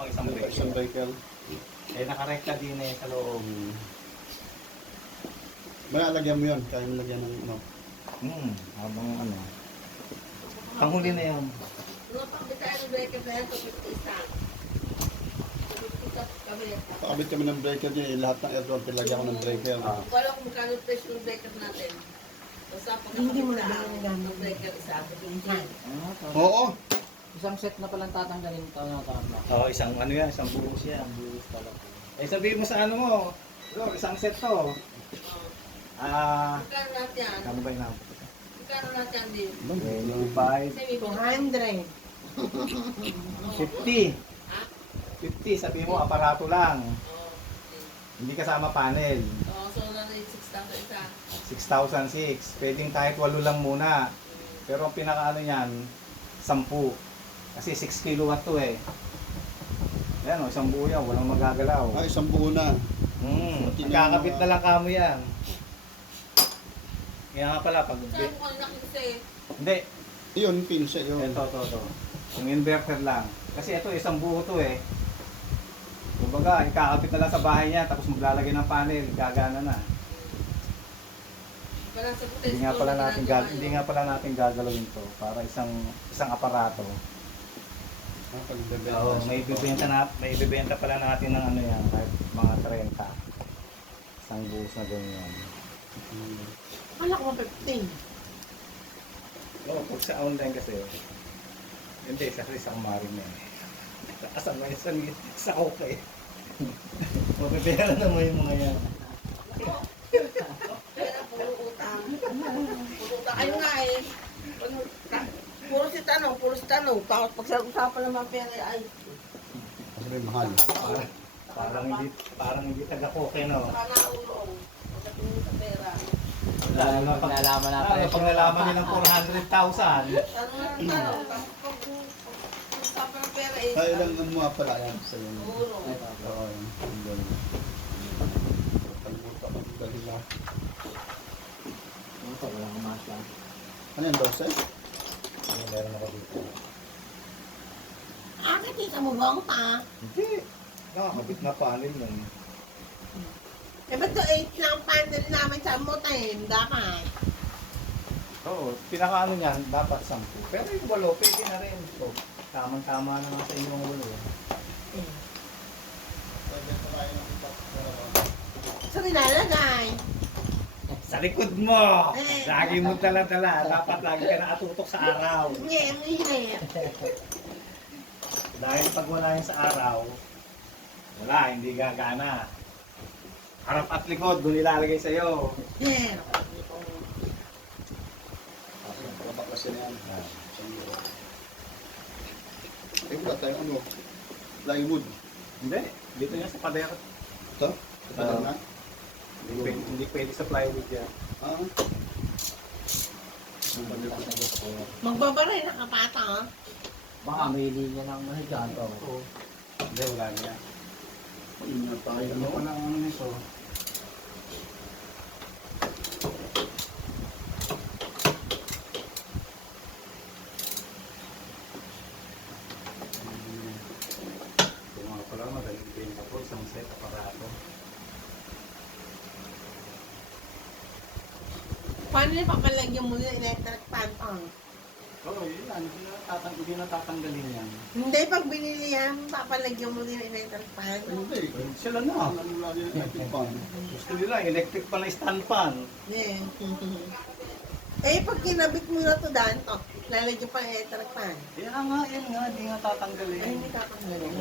Isang breaker. Isang breaker. Eh, nakarekta din eh sa loob. Malalagyan mo yun, kaya mo lagyan ng ano. Habang ano. Panghuli na yun. Ano pang bitay ng breaker na yan, tupit isa. Tupit kami. Pakabit kami ng breaker dyan, lahat ng aircon, pinalagyan ko ng breaker. Wala kung magkano presyo ng breaker natin. Basta pag Hindi mo na nakapit ba ng breaker isa, tupit. Oo. Isang set na palang tatanggalin ito na tama. Oo, isang ano yan, isang buhos yan. Buhos pala. Eh, sabihin mo sa ano mo, bro, isang set to. Magkano lahat yan? Ano ba yung Magkano lahat yan din? 25, Kasi may 200. 50. 50, sabihin mo, aparato lang. Hindi kasama panel. So na 6,000 isa. 6,006. Pwedeng kahit 8 lang muna. Pero ang pinakaano niyan, 10. Kasi 6 kilowatt to eh. Yan o, isang buo yan, walang magagalaw. Ay, isang buo na. Magkakabit na lang kamo yan. Kaya nga pala, pag... Saan mo kanina kasi? Hindi, Yun, pinset yun. ito. Yung inverter lang. Kasi ito, isang buo to eh. Kumbaga, ikakabit na lang sa bahay niya, tapos maglalagay ng panel, gagana na. Parang sa Hindi nga pala natin gagalawin to para isang aparato. Oo, may ibebenta pala natin ng ano yan, kahit mga 30. Isang buhos na ganyan. Wala ko 15. Oo, pag sa online kasi, hindi, sa isang marine eh. Kasama yung sa okay. Mapipera naman yung mga yan. Pera, puro utang. Puro utang. Ayun nga eh. Puro si tanong. Tapos pag sa usapan naman pera ay Kasi mahal. Parang hindi taga-okay, no? saka naulong. Pagdating mo sa pera. Pag nalaman natin. Pag nalaman nilang 400,000, Tanong. Tapos pag usapan ng pera eh. Kaya lang ano mga pala yan sa yun. Puro. Oo, yun. Ang galing. Kalimutan ko ang galing na. Ito, walang kumasa. Ano yan, 12? meron ako dito. Nakita mo ba ang pa? Hindi. Nakakabit na panel nun. Eh, ba't to 8 lang ang panel namin sa mo 10? Dapat. Oo, pinakaano niyan, dapat 10. Pero yung 8, pwede na rin. So, tamang-tama na nga sa inyong 8. So, nilalagay. Sa likod mo! Lagi mo tala-tala. Dapat lagi ka nakatutok sa araw. Hindi. Dahil pag wala yun sa araw, wala, hindi gagana. Harap at likod, doon ilalagay sa'yo. Yeah. Baklasin yan. Eh, wala tayong ano. Plywood. Hindi, dito yan sa pader. Ito? Ito na? Hindi pwede sa plywood yan. Ah. Magbabaray na kapata, ha? Baka may linya ng mga dyan to. Hindi, wala niya. Ingat tayo. Ano pa na ano nito? Ito nga pala, madaling benta po, isang set aparato. Paano yung papalagyan mo yung electric fan on? Oo, yun lang. Hindi na tatanggalin yan. Hindi, pag binili yan, papalagyan mo din yung electric fan. Hindi. Sila na. Ano lagi yung electric fan? Gusto nila, electric pa na stand fan. Yeah. Eh, pag kinabit mo na to daan, to, lalagyan pa yung electric fan. Yan nga, hindi nga tatanggalin. Ay, hindi kakanggalin.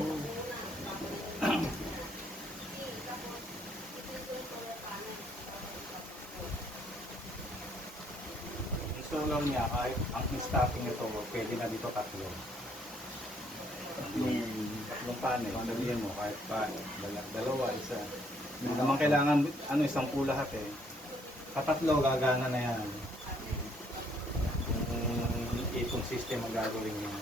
Gusto lang niya, kahit ang starting ito, pwede na dito 3. Yung panel, sabihin mo, kahit pa, dalawa, isa. Hindi naman kailangan, isang lahat eh. Katatlo, gagana na yan. Yung itong system ang gagawin niya.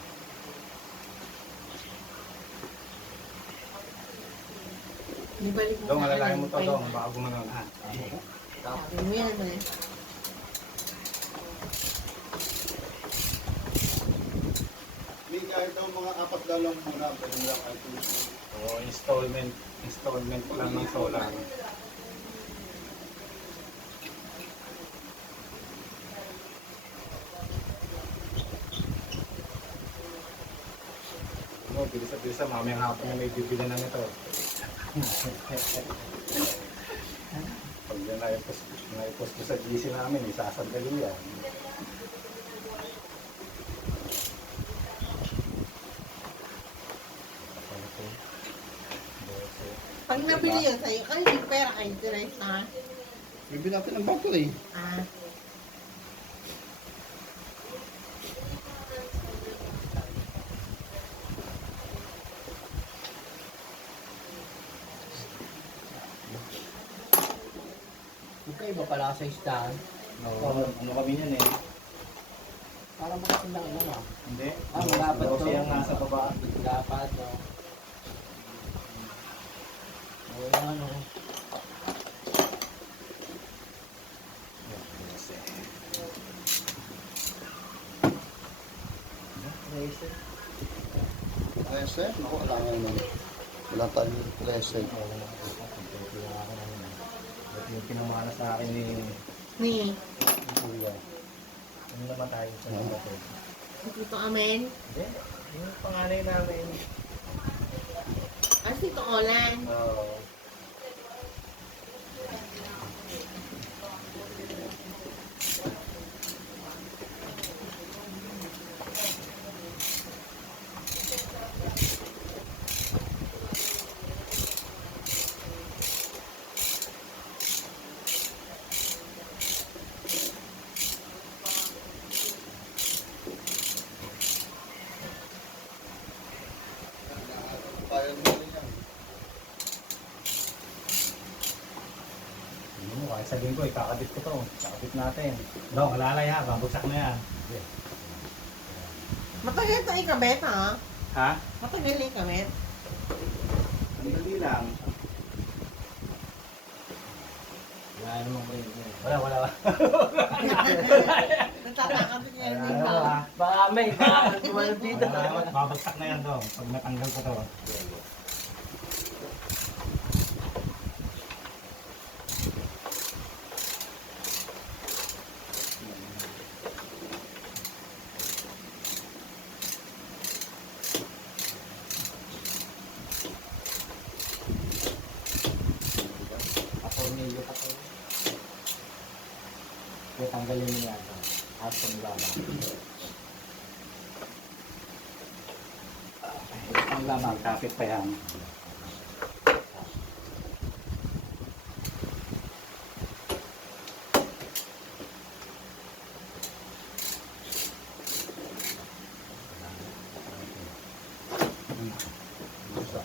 Ibalik mo Dong, sa alalahin kanan, mo to, pa Dong, yun. baka gumanon. Sabi mo yan, eh. Mika, kahit daw mga 4 daw lang muna, pwede lang kahit O, installment lang ng solar. Ano, bilis-bilis mamayang hapon na may bibili na nito. Pag yan naipost ko sa GC namin, isasandali yan. Pag nabili yun sa'yo, kayo yung pera kayo interest ha? bibili natin ng bangko eh. Ah. Okay, iba pala sa isdahan. Oo, ano kami yan eh. Parang makasindang ano ah. Hindi. Dapat to. Kasi ang nasa baba. Dapat, no? Wala, ano. Racer. Reset? Naku, alam nga naman. Wala tayong reset. Yung pinamana sa akin ni Ni, Kuya. Ano naman tayo sa mga to? Tito Amen. Hindi. Yung panganay namin. Ah, si Tito Olan. Oo. Kaya mo rin yan. Kahit sabihin ko, ikakabit ko to. Kakabit natin. No, kalalay ha. Babagsak na yan. Matagal ito ikabet ha? Ha? Matagal ikabet. Ang dali lang. Wala namang rin. Wala. Natatakot ko yan dito. Wala. Baka may, baka tumalab dito. Babagsak na yan to. Pag natanggal ko to. Kapornilyo pa to. Kaya tanggalin niya ito. At panglaba. Panglaba. Kapit pa yan.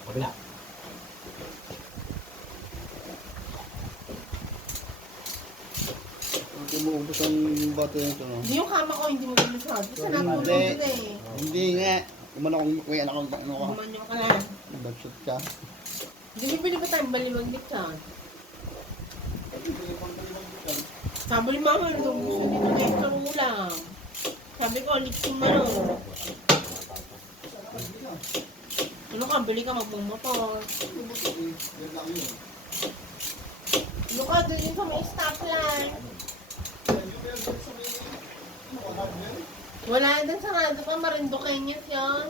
Kabila. Hindi mo ubos ang battery nito, no? Hindi yung kama ko, hindi mo gulusad. Kasi natulog Hindi. ko na eh. Hindi nga. Kumano kung may anak kong ano ka. Gumanyo ka na. Bagsot ka. Hindi mo pwede ba tayong baliwaglit ka? Sabi ni mama, gusto dito na extra ulam. Sabi ko, liksing mo no. Ano ka, bili ka magmumotor. Ano ka, doon yung sa may stoplight. Wala din sarado pa, Marinduqueñas yun.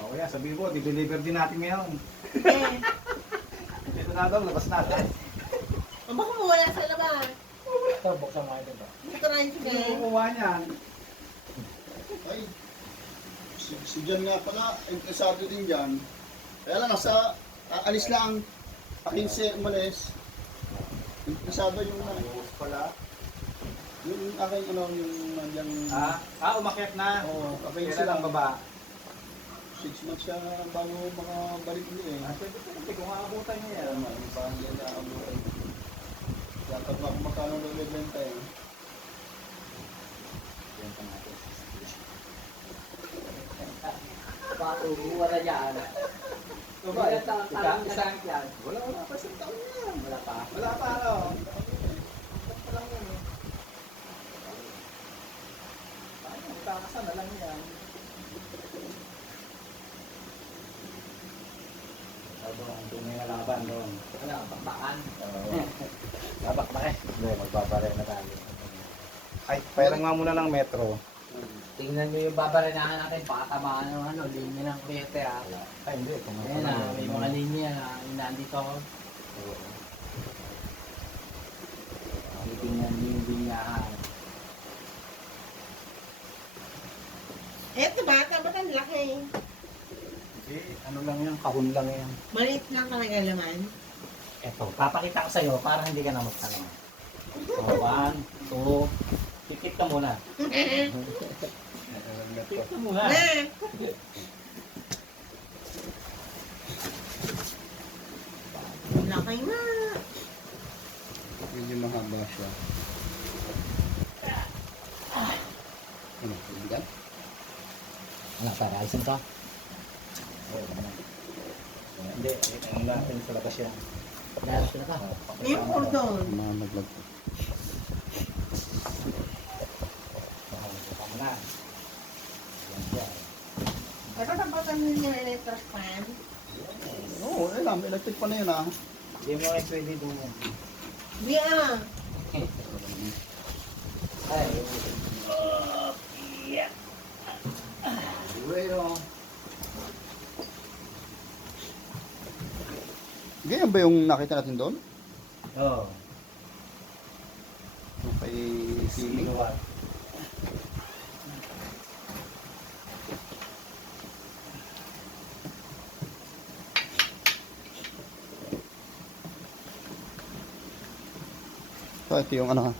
O yan, sabi mo, di-deliver din natin ngayon. Eh, Ito na daw, labas natin. o baka mawala sa labas. Ito, buksan mo ito ba? Ito na yung Hindi sige. mo kukuha niyan. Ay, si Jan nga pala, interesado din dyan. Kaya lang, nasa, alis lang, 15 umalis. Interesado yung Pala. yung aking ano, yung nandiyan, Umakyat na. Oo, Okay, lang baba. 6 months siya bago makabalik niya eh. Pwede kung aabutan niya Kaya yan. nga, yung parang yan na abutan. Dapat makakano na nagbenta eh. Baka ubuwa na yan. Ilan taon isang yan? Wala pa isang taon yan. Wala pa. Wala pa ano. Asa na lang yan. Habang tunay na laban doon. Ano, bakbakan. Labak na eh. Hindi, magbabaray na tayo. Ay, pairan nga muna ng metro. Tingnan nyo yung babarinahan natin, baka tamaan ng ano, linya ng kuryente ha. Ay, hindi. Ayan na, may mga linya na nandito ako. Titingnan nyo yung linyahan. Eto bata, ba't ang laki? Hindi, ano lang yan, kahon lang yan. Maliit lang talaga laman. Eto, papakita ko sa'yo para hindi ka na magtanong. So, 1, 2, pikit ka muna. Pikit ka muna. Na! Laki na! Medyo mahaba siya. Ano, kaibigan? Ano, para alisin to? Hindi, ano natin sa labas yan. Dalas na ka. Yung cordon. Mga naglag ko. Tama na. Yan siya. Ito tapatan nyo yung electric fan. Oo, alam, electric pa na yun ah. Hindi mo ay pwede doon yan. Di ah! Ay, Bueno. Ganyan ba yung nakita natin doon? Oo. Yung kay Sili? Sinuwat. So, ito yung ano ha.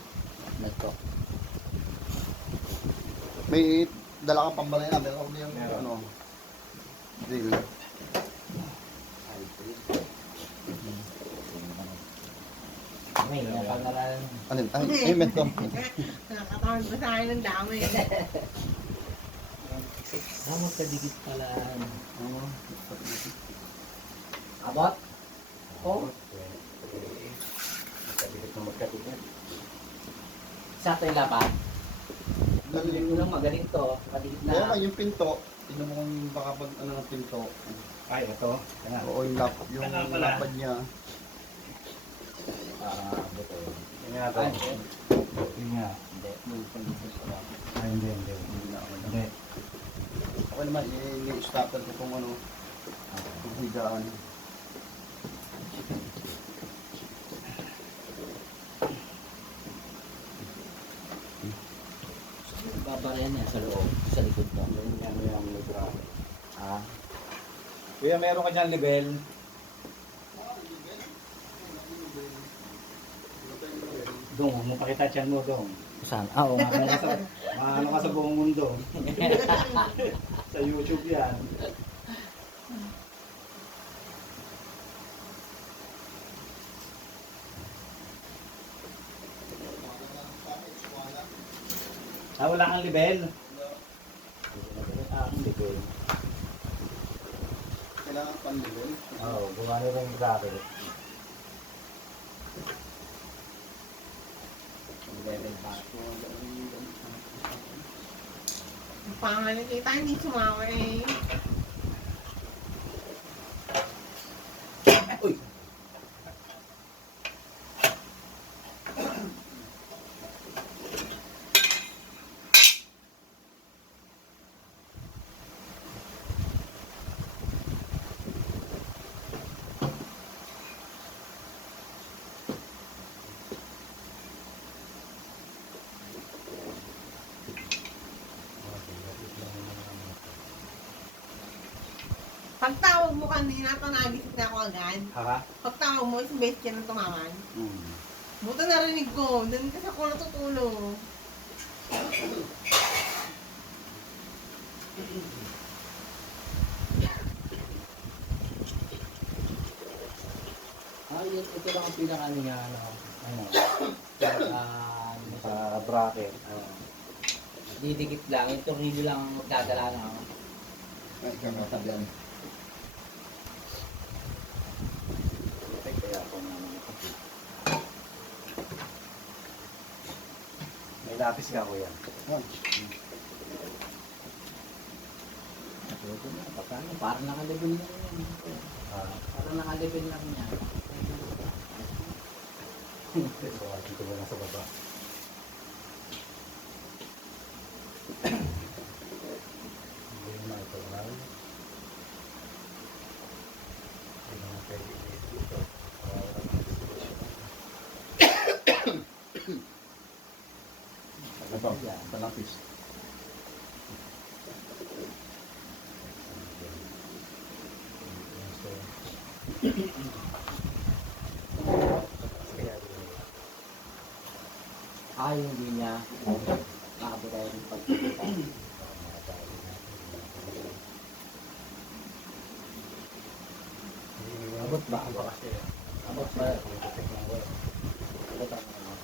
nagko. May dala kang pambalay na. Meron yung Meron. ano. Drill. May napagalan. Alin? Ay, meto. Nakakatawag ba sa akin ng dami? Magkadigit pala. Abot? Oh, Magkabigit na magkabigit. sa ito yung lapat. Yung lang magaling to. Kadigit Kaya na. lang yung pinto. Tingnan mo kung baka pag ano ng pinto. Ay, ito. Yan. Oo, yung Ano pala? lapad niya. Buto. Yan nga ito. Ay, Yun nga. hindi. May condition ko lang. Ay, hindi, hindi. Hindi na ako. Hindi. Ako naman, i-starter ko kung ano. Kung higaan. Babarayan niya sa loob, sa likod ko. Yan yung libra. Ah, Kuya, meron ka dyan level. Dong, mapakita dyan mo, Dong. saan? Ah, oo nga. Maano ka sa buong mundo. Sa YouTube yan. Ah, wala kang level? Ah, ang level. Kailangan pandilol. Oo, gumano rin yung graphic. Level pa. Ang pangalan kita, hindi sumawa eh. Uy! Pagtawag mo kanina, ito nagising na ako agad. Ha? Pagtawag mo, isang beses ka nang tumawag. Hmm. Buto narinig ko, doon kasi ako natutulog. Ah, yun, ito lang ang pinaka ano niya, ano. Ano? Sa Sa bracket. didikit lang, yung tornilyo lang ang magdadala na ako. Ay, kakatabihan. Kaya ako naman. May lapis ka, kuya. Ah, Pwede na, pagkano, parang naka-level lang yan. Parang naka-level lang niya. So, dito ba lang sa baba? Hindi na ito lang. Hindi na pwede dito. Wala na discussion. Ito, talapis. Hindi niya nakabutay ng pagkakita. Abot ba? Abot ba?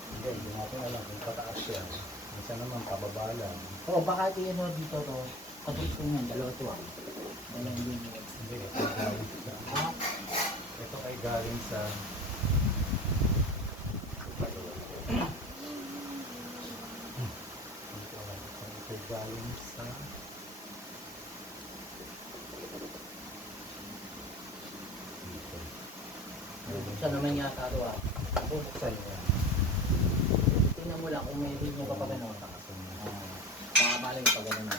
Hindi, hindi natin alam kung pataas yan. Minsan naman pababa lang. Oo, baka ito yun dito to. Kapit ko nga, dalawa to ah. Dalawang linya. Hindi, ito galing sa... Ito ay galing sa... Ito ay galing sa... Bubuksan naman yata ito ah. Bubuksan yan. Tingnan mo lang kung may linya pa pa gano'n. Baka malay pa gano'n na.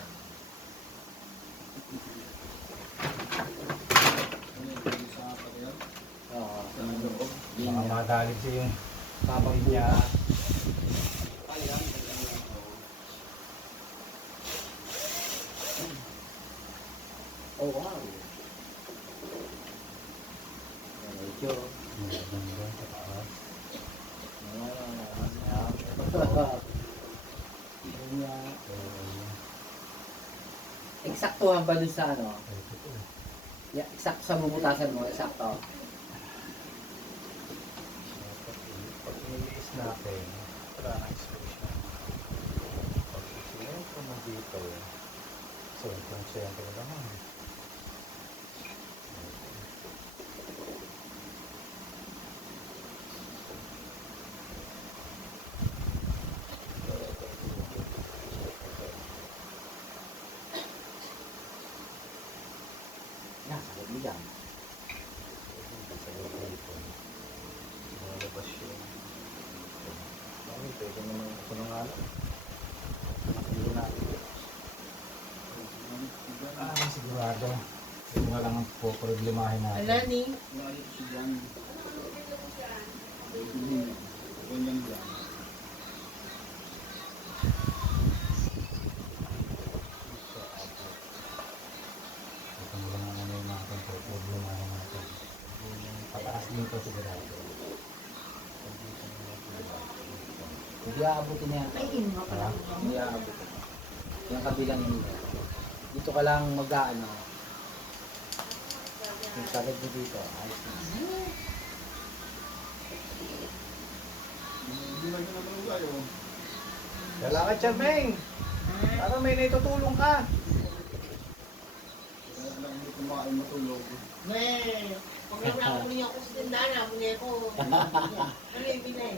Oo, sa loob. Baka Linya. madalig siya yung Papag niya. Oh, wow. Medyo. Maganda sa taas. Linya. Eksaktuhan ba dun sa ano? Ito. Yeah, eksakto sa bubutasan mo, eksakto. Pag inilis natin, wala na space na. Pag sinentro mo dito, sentro naman. Nasa kabilang. Sa loob dito. Malabas yun. Bakit? Pwede naman ito na nga lang. Nakilo natin. Sigurado. Ito nga lang ang problemahin natin. Ala ni, Ito nga lang ang ano natin, problemahin natin. Pataas dito sigurado. Hindi aabutin niya. ay ino pala. Hindi aabutin. Yung kabilang hindi. Dito ka lang mag-aano. Yung sagad mo dito. Ayos na. Dala ka, Charmeng! Para may naitutulong ka! May, pag wala ko niya ako sa tindahan, ako niya ako. Ano yung binay?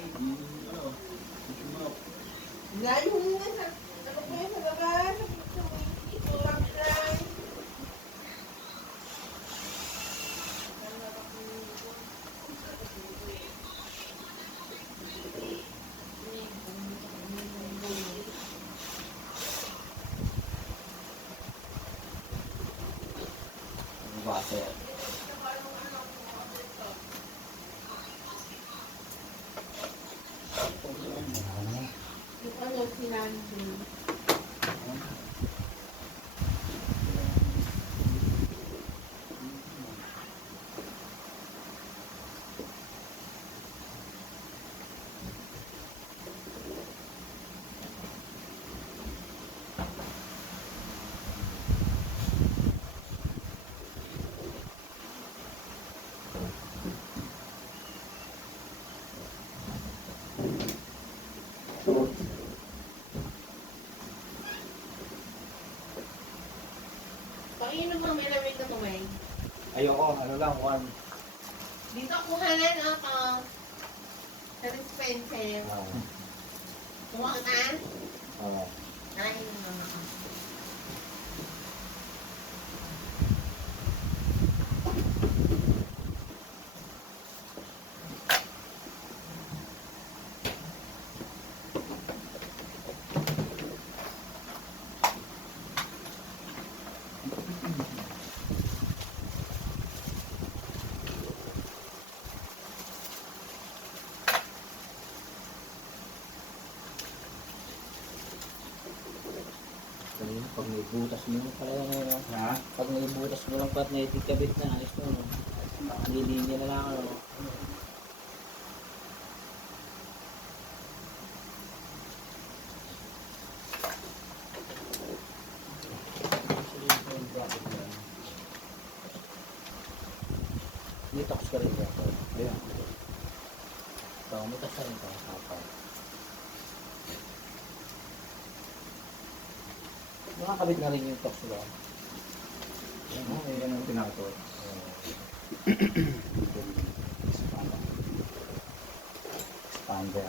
Nga yung ano po yun sa baba, ito lang lang. Base. Yung ano, sinansin. Painom ang malamig na tumay. Ayoko, ano lang, one. Dito kuhanan ako. Sa dispenser. Kuha ka na? Ay, naman ako. butas mo. Kaya ano, Ha? pag naibutas mo lang pat na itikabit na, ayos mo, no? Nilinya na lang, ano. Detox ka rin dito. Ayan. Ito, mitas ka rin ito. Kapag. Nakakabit na rin yung tox ba? Yan ang tinato. Expander.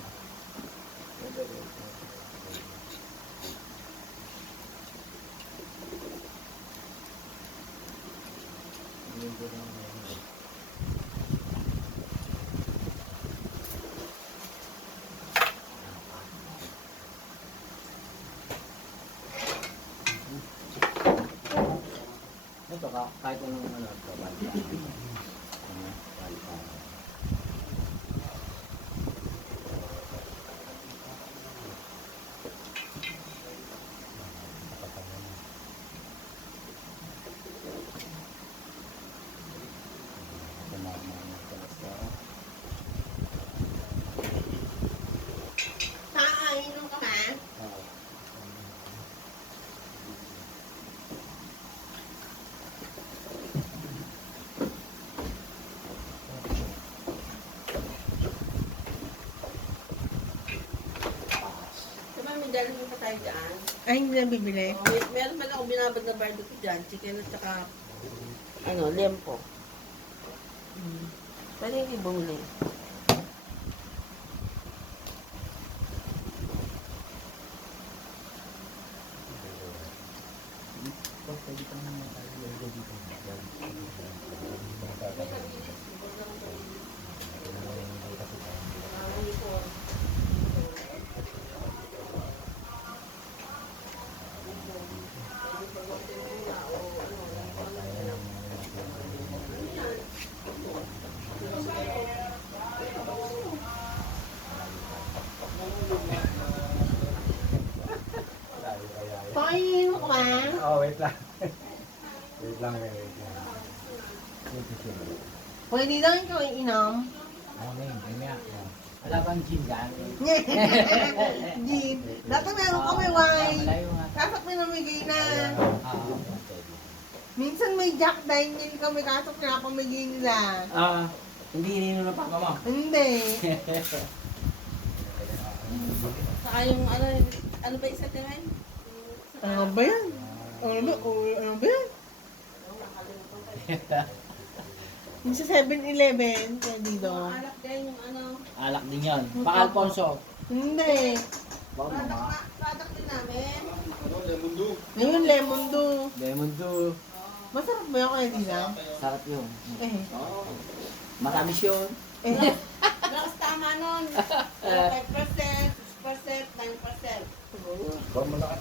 Ito ka, kahit anong ano, ito, balik. Inom ka ba? Diba may dali mo pa tayo dyan? Ay, hindi na bibili. Meron man ako binabad na bardo ko dyan. Chicken at saka ano, lempo. Pwede hindi bumili. Inom ka ba? Oh, wait lang. Wait lang. Pwede lang ikaw inom. Okay, mamaya. Wala bang gin dyan? Gin. Dati meron kami wine. Malayo nga. Kaso pinamigay na. Okay. Minsan may Jack Daniel kami, kaso pinapamigay nila. Hindi ininom ng papa mo. Hindi. Saka yung ano ba isa naman? Ano ba yan? Ano ba yan? Yung sa 7-Eleven, pwede doon. Alak din yung ano. Alak din yan. Baka Alfonso. Hindi. Baka mama. Product din namin. Ano, lemon do? Ayun, lemon do. Lemon do. Masarap ba yung kaya nila? Sarap yun. Eh. Matamis yun. Eh. Lakas tama nun. 5%, 6%, 9%.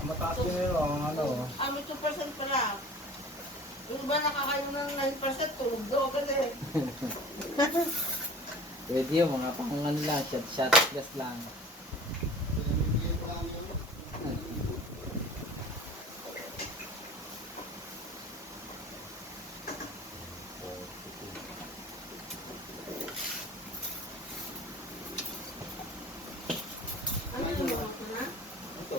Mataas din yun, ano. May 2% pala. Yung iba nakakain ng 9%, tulog do kasi. Pwede yun, mga pangan lang. Shot glass lang. Ano yung mga ko na? Ito.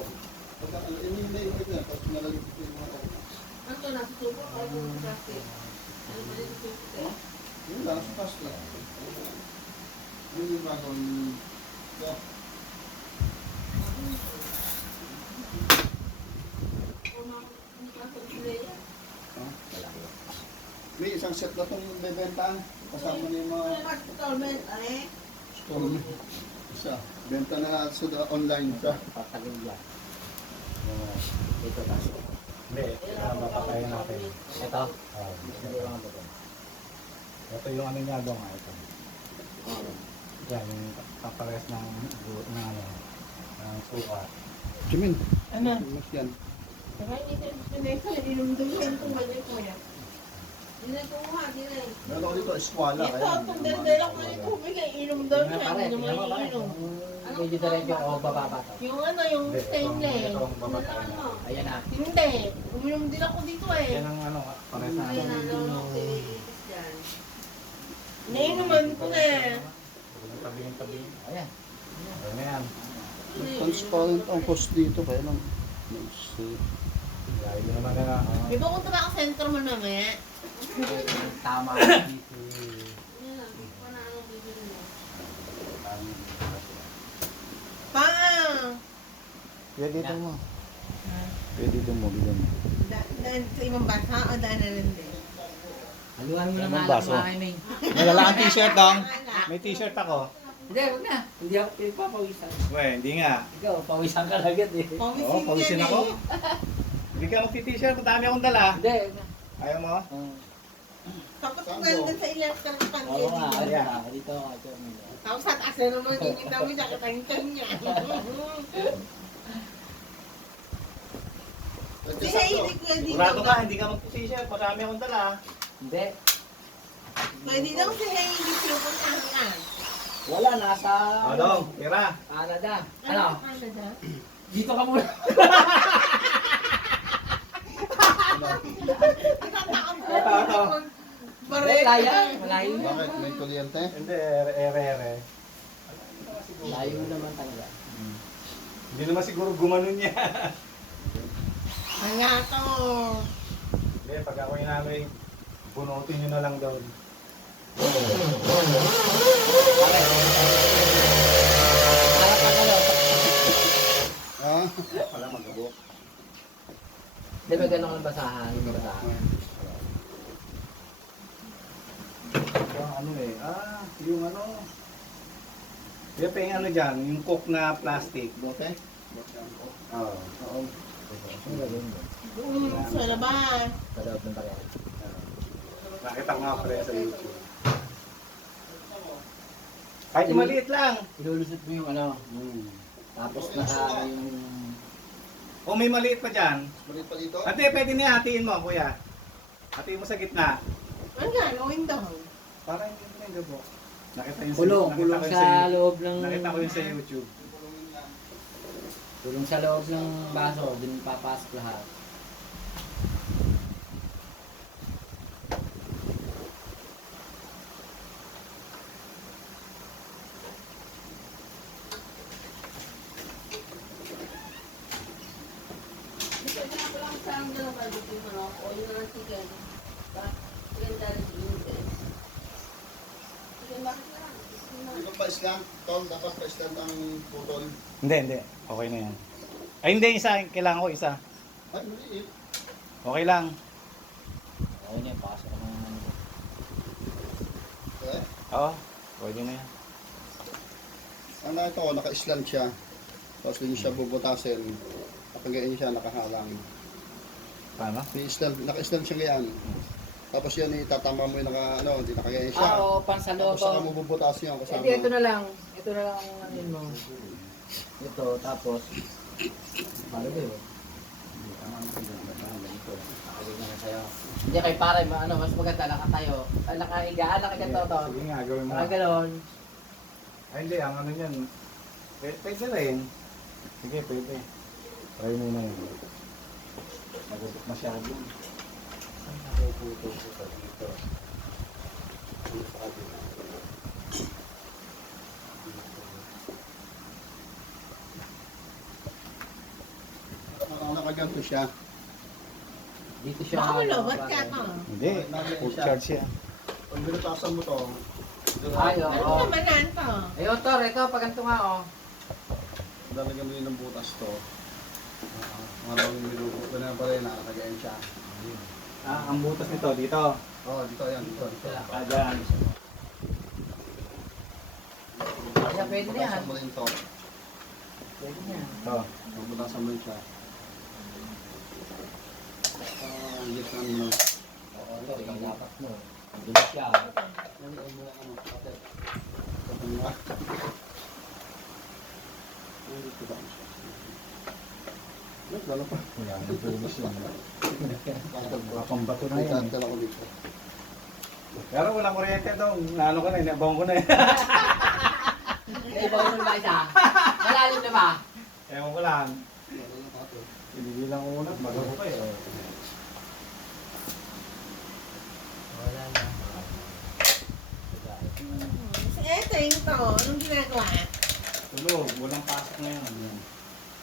Ini-init na. Tapos nalagay ko yung mga Ano to, nasa tubo o yung plastic? Ano ba yung tubo eh? yun lang, sa fast lang. Yun yung bagong... Ito. May isang set na itong bebentahan. Kasama na yung mga Installment, store. Isa. Benta na sa online siya. Patagin yan. Ito taso. Hindi, mapapakain natin. Ito. Hindi lang ito. Ito yung ano niya doon, ito. Yan, yung kapares ng ano, ng suka. Jimin, Ano? mas yan. Saka hindi ko pinesa, inom doon yan kung bagay ko yan. Dinay kumuha, dinay. Meron ako dito, eskwala. Ito, itong dendel ako na tubig ay inom daw Tingnan siya. pare, Hindi tingnan mo naman pare. iinom. Medyo diretso o bababa to. Yung ano, yung Hindi, stainless. itong babatay na. Ano? Ayan na. Hindi. Uminom din ako dito eh. Yan ang ano, pares na. Ayun, ano, nililitis dyan. Nainuman ko na. Tabi. Ayan. Ano na yan? Transparent ang post dito. Kaya lang. Layo naman na. Di ba kung tama ka sentro mo mamaya? Tama. Yan lang, di ko na anong bibili mo. Pwede dito mo. Pwede dito mo. Bigyan mo. Daan sa ibang bansa o daan na lang din? Haluan mo na Anong malam baso? mga kaiming. Wala kang t-shirt dong. May t-shirt ako. Hindi, huwag na. Hindi ako pinapawisan. Weh, hindi nga. Ikaw, pawisan ka agad eh. Oo, pawisin ako. Hindi ka magti-t-shirt, madami akong dala. Hindi. Ayaw mo? Tapos nandun sa electric pan Oo nga, niya. dito ka. Dito ka. Tapos sa taas na naman yung dami niya, katangkan niya. Kasi hindi ko hindi Murado daw. ka, hindi ka magti-t-shirt, madami akong dala. Hindi. Pwede daw siya hindi pinupuntahan ka. Wala, nasa... Dong, tira. Canada. Ano? Canada? Dito ka muna. Natatakot ko. Ito. Malaya. Malayo. Bakit? May kuryente? Hindi, ere. Layo naman talaga. Hindi naman siguro gumanon niya. Kaya to. Hindi, pag ako yung namin, bunutin nyo na lang doon. Ha? Wala magabok. Di ba gano'n ang basahan? Yung basahan. Yung ano. Yung pa yung ano dyan, yung coke na plastic. Bote? Oo. Doon sa labas. Sa loob ng bagay. Nakita ko nga pala sa YouTube. Kahit yung maliit lang. Ilulusot mo yung ano. Tapos naka yung... O may maliit pa dyan. Malit pa dito? Ate, pwede na hatiin mo, kuya. Hatiin mo sa gitna. Ano nga, gawin daw. Para hindi mo yung gabo. Nakita yung Kulong. nakita Kulong ko yung sa loob ng... Nakita ko yun sa YouTube. Kulong sa loob ng baso. Doon papasok lahat. Gusto niya ko lang saan nyo na balik yung manok o yung mga chicken. Chicken dahil chicken. Chicken bakit lang? Hindi ko pa islang. Tol, dapat pa islang ang putol. Hindi. Okay na yan. Ay, hindi. Isa. Kailangan ko isa. Ay, maliit. Okay lang. Oo niya, pasok ng ano. Eh? Oo. Pwede na yan. Ang nakita ko, naka-island siya. Tapos hindi siya bubutasin. Kapag ganyan siya, nakahalang. Paano? May island, naka-island siya ganyan. Tapos yan, itatama mo yung hindi nakaganyan siya. Oo, pan sa loob. Tapos saka mo bubutasin yung kasama. Hindi, ito na lang. Ito na lang ang ano mo. Ito, tapos... Paano ba yun? Hindi kay pare, mas maganda nakatayo. Nakaiga, nakaganto to. Sige nga, gawin mo. Nakaganon. Ay, hindi. Ang ano yan. Pwede rin. Sige, pwede. Try mo na yun. Nagubok masyado. Ay, nakuputo ko sa dito. Nakaganto siya. Dito siya. Baka malawat ka to. Hindi. Full charge siya. Pag binutasan mo to, Ay, Ano oo. naman nan to? Ayun, Tor, ito, paganto nga, oh. lalagyan mo yun ng butas to. Maraming nilubot ko na pa rin, nakakagayan siya. Ang butas nito, dito. Oo, dito yan, dito. Dyan. Kaya pwede na yan. Butasan mo rin to. Pwede na yan. Ito. Butasan mo rin siya. Yes, ano. Oo, ito, ikaw dapat mo. Dito siya. Lalo pa. Wala nang tulis yan. Kapang bato na yan. Nagkakal ako dito. Pero walang kuryente daw. Ano ko na, inabang ko na eh. May bago na ba isa? Malalim na ba? Ewan ko lang. Wala na kato. Pinigilan ko muna, bago ko pa eh. Oh. Wala na. Si Eteng to, anong ginagawa? Tulog, walang pasok ngayon.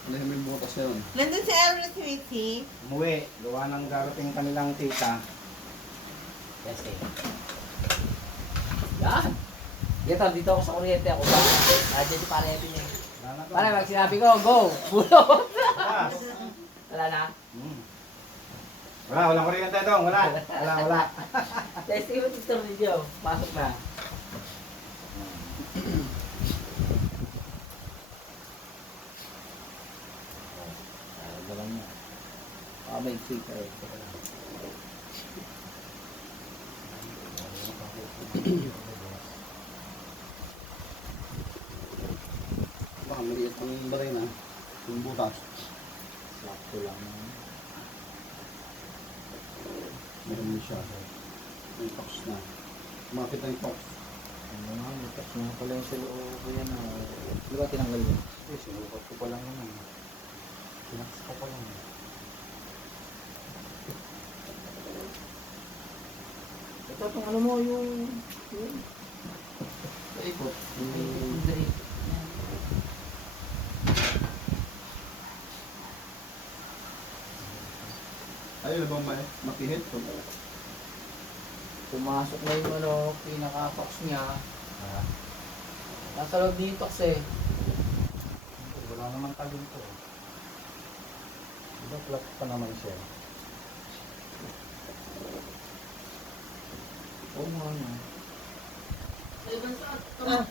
Wala yung butas na yun. Nandun si Aaron at Sweetie. Umuwi, gawa ng darating kanilang tita. Yes, eh. Yan. Dito ako sa kuryente ako ba? Nandiyan si Parete niya. Wala na to. Pare, pag sinabi ko, go! Bulot! Pas. Wala na? Wala, walang kuryente daw. Wala. Wala. Testing mo dito video. Pasok na. Talaga lang niya. May speaker eh. Baka maliit ang baray na. Yung butas. Sakto lang. Meron din siya. May tox na. Makita yung tox. Ano nga, bukas na pala yung sa loob ko yan. Di ba tinanggal yun? Sinukat ko pa lang naman. Sinaks ko pa lang. Ito itong ano mo, yung Ikot. yung drip. Ayun na ba makihit? Pumasok na yung ano, pinaka-tox niya. Nasa loob dito kasi. Wala naman talong to. Diba flat pa naman siya. Oo nga na. Ay, bansa, Ah.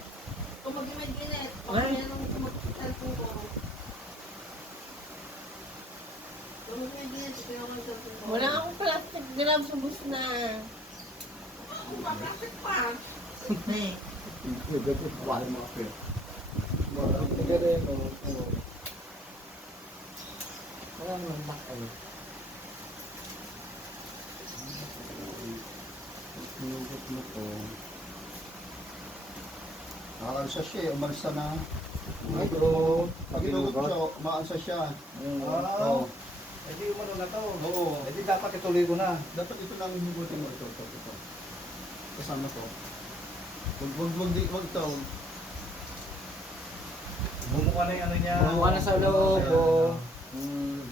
kapag may ginet, Ay. kapag yan ang cellphone ko. Kapag may ginet, ito yung ang cellphone ko. Wala akong plastic gloves, ubus na. Ang paplastic pa. Eh. Wala mga fair. Wala rin. Oo. Wala naman bakal. Pinugot mo to. Nakalansa siya eh. Umalsa na. Ay, bro. Pag inugot siya, umaansa siya. Ah. Eh di umano na to. Oo. Eh di dapat ituloy ko na. Dapat ito lang hinugutin mo. Ito. Kasama to. Wag ito. Bumuka na yung ano niya. Bumuka na sa loob, oh. Ayun.